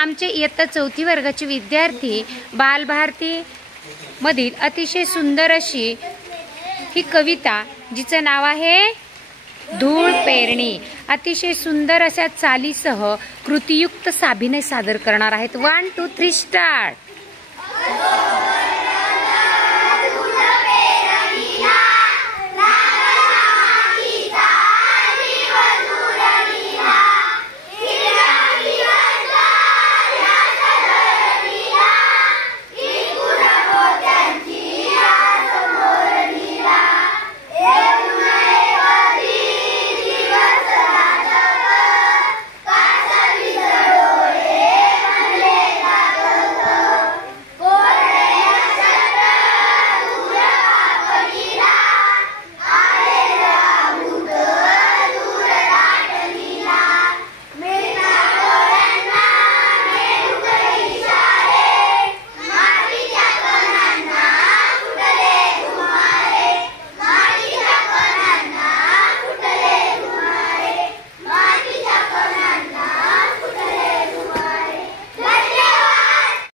आमचे इयत्ता 4थी वर्गाचे विद्यार्थी बालभारती मधील अतिशय सुंदर अशी ही कविता, जिचं नाव आहे धूळ पेरणी, अतिशय सुंदर अशा चालीसह कृतीयुक्त साभिनय सादर करणार आहेत। 1 2 3 स्टार्ट।